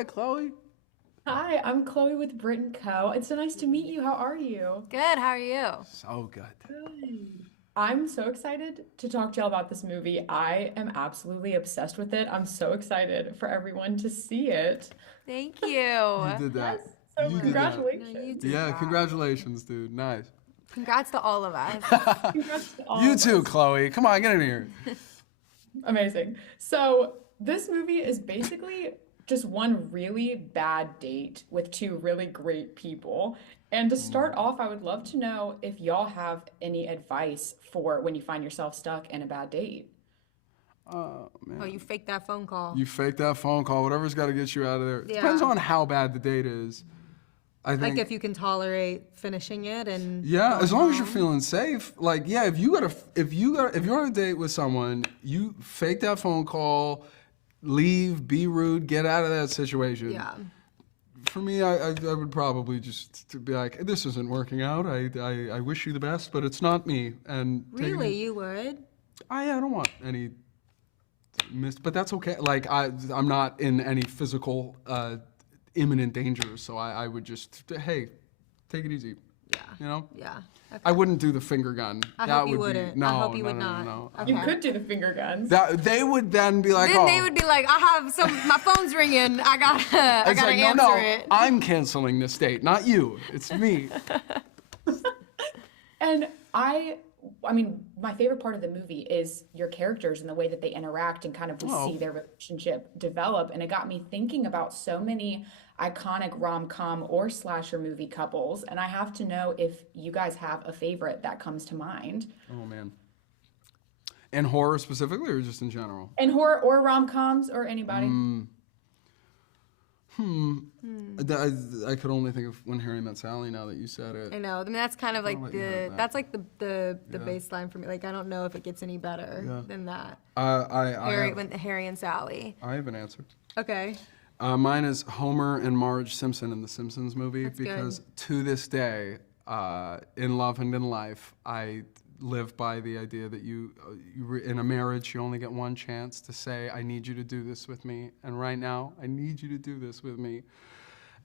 Hi, Chloe. Hi, I'm Chloe with Brit & Co. It's so nice to meet you. How are you? Good, how are you? So good. Good. I'm so excited to talk to y'all about this movie. I am absolutely obsessed with it. I'm so excited for everyone to see it. Thank You you. did that. Yes, so You did that. No, you congratulations. did Yeah, that. congratulations, dude. Nice. Congrats to all of us. Congrats to all You of too, us. Chloe. Come on, get in here. Amazing. So, this movie is basically just one really bad date with two really great people. And to start Mm. off, I would love to know if y'all have any advice for when you find yourself stuck in a bad date. Oh, Oh, man. you faked that phone call. You faked that phone call. Whatever's got to get you out of there. It depends Yeah. on how bad the date is. I Like think. if you can tolerate finishing it and Yeah, as going long as you're home. feeling safe. Like, yeah, if you're on a date with someone, you fake that phone call, leave, be rude, get out of that situation. Yeah. For me, I would probably just to be like, this isn't working out. I wish you the best, but it's not me. And take it Really, easy. you would? I don't want any missed, but that's okay. Like I'm not in any physical imminent danger, so I would just hey, take it easy. Yeah. You know, Yeah. Okay. I wouldn't do the finger gun. I That hope you would be wouldn't. no, I hope you no, would no, no, not. no. Okay. You could do the finger guns. That they would then be like, Then oh. they would be like, I have some, my phone's ringing. I It's gotta like, no, answer no, it. I'm canceling this date, not you. It's me. And I mean, my favorite part of the movie is your characters and the way that they interact and kind of we Oh, see their relationship develop. And it got me thinking about so many iconic rom-com or slasher movie couples. And I have to know if you guys have a favorite that comes to mind. oh man. And horror specifically, or just in general? And horror or rom-coms or anybody. I could only think of When Harry Met Sally now that you said it. I know. I mean, that's kind of like I'll let you have the that. that's like the Yeah. baseline for me. Like I don't know if it gets any better Yeah. than that. I Harry and Sally. have an answer. Okay. Mine is Homer and Marge Simpson in the Simpsons movie That's good. because to this day, in love and in life, I live by the idea that in a marriage, you only get one chance to say, I need you to do this with me. And right now, I need you to do this with me.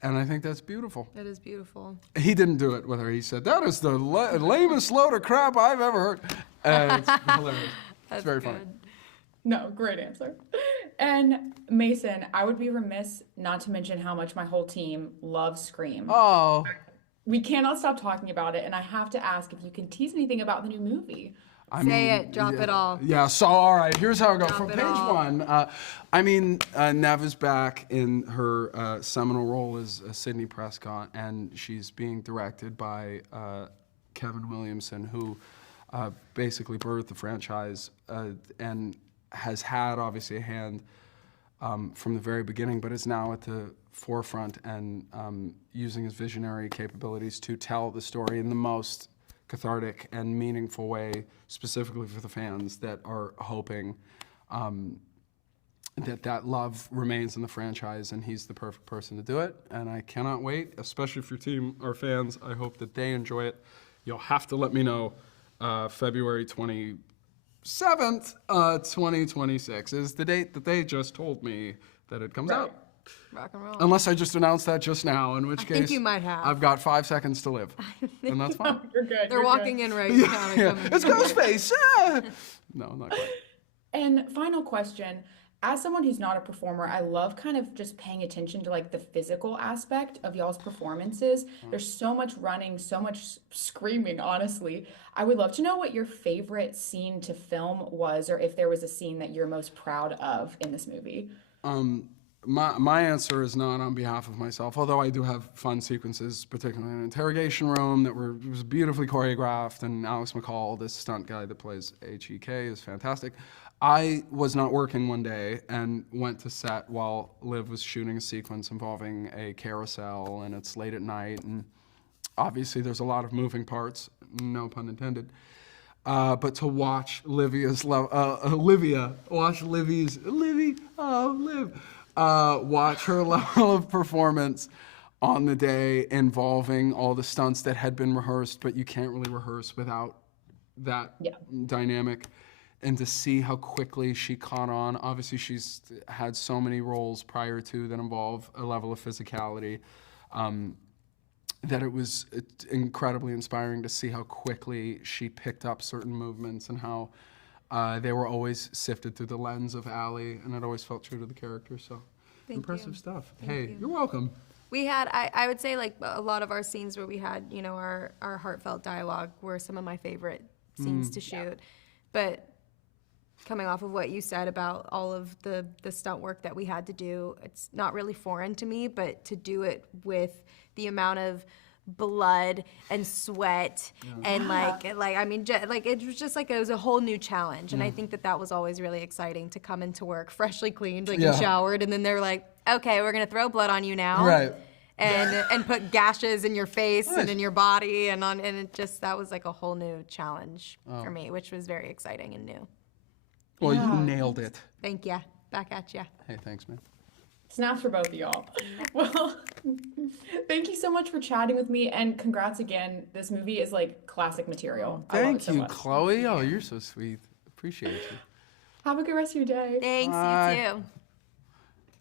And I think that's beautiful. That is beautiful. He didn't do it with her. He said, that is the lamest load of crap I've ever heard. It's hilarious. It's very funny. No, great answer. And Mason, I would be remiss not to mention how much my whole team loves Scream. Oh, We cannot stop talking about it, and I have to ask if you can tease anything about the new movie. I Say mean, it. Drop yeah, it all. Yeah, so all right, here's how it goes. Drop From it page all. one, Nev is back in her seminal role as Sidney Prescott, and she's being directed by Kevin Williamson, who basically birthed the franchise and has had, obviously, a hand from the very beginning, but is now at the forefront and using his visionary capabilities to tell the story in the most cathartic and meaningful way, specifically for the fans that are hoping that love remains in the franchise, and he's the perfect person to do it. And I cannot wait, especially if your team are fans. I hope that they enjoy it. You'll have to let me know. February 27th, 2026 is the date that they just told me that it comes Right. out. Rock and roll. Unless I just announced that just now, in which I case think you might have. I've got 5 seconds to live, and that's fine. You're good. They're you're walking good. in right now. They're Yeah, coming. it's Ghostface. Ah! No, not quite. And final question. As someone who's not a performer, I love kind of just paying attention to like the physical aspect of y'all's performances. There's so much running, so much screaming, honestly. I would love to know what your favorite scene to film was, or if there was a scene that you're most proud of in this movie. My answer is not on behalf of myself, although I do have fun sequences, particularly in an interrogation room that was beautifully choreographed, and Alex McCall, this stunt guy that plays HEK, is fantastic. I was not working one day and went to set while Liv was shooting a sequence involving a carousel, and it's late at night, and obviously there's a lot of moving parts, no pun intended. But to watch watch her level of performance on the day involving all the stunts that had been rehearsed, but you can't really rehearse without that Yeah. dynamic. and to see how quickly she caught on. Obviously, she's had so many roles prior to that involve a level of physicality, that it was incredibly inspiring to see how quickly she picked up certain movements and how they were always sifted through the lens of Allie, and it always felt true to the character. So impressive stuff. Hey, you're welcome. We had, I would say, like a lot of our scenes where we had, you know, our heartfelt dialogue were some of my favorite scenes to shoot. But coming off of what you said about all of the stunt work that we had to do, it's not really foreign to me, but to do it with the amount of blood and sweat and like I mean, like it was just like it was a whole new challenge, and I think that was always really exciting to come into work freshly cleaned, like and showered, and then they're like, okay, we're gonna throw blood on you now, Right. and put gashes in your face and in your body, and it just, that was like a whole new challenge for me, which was very exciting and new. Well, you nailed it. Thank ya. Back at ya. Hey, thanks, man. Snaps for both of y'all. Well, thank you so much for chatting with me, and congrats again. This movie is like classic material. I love it Thank so you, much. Chloe. Oh, you're so sweet. Appreciate you. Have a good rest of your day. Thanks, Bye. you too.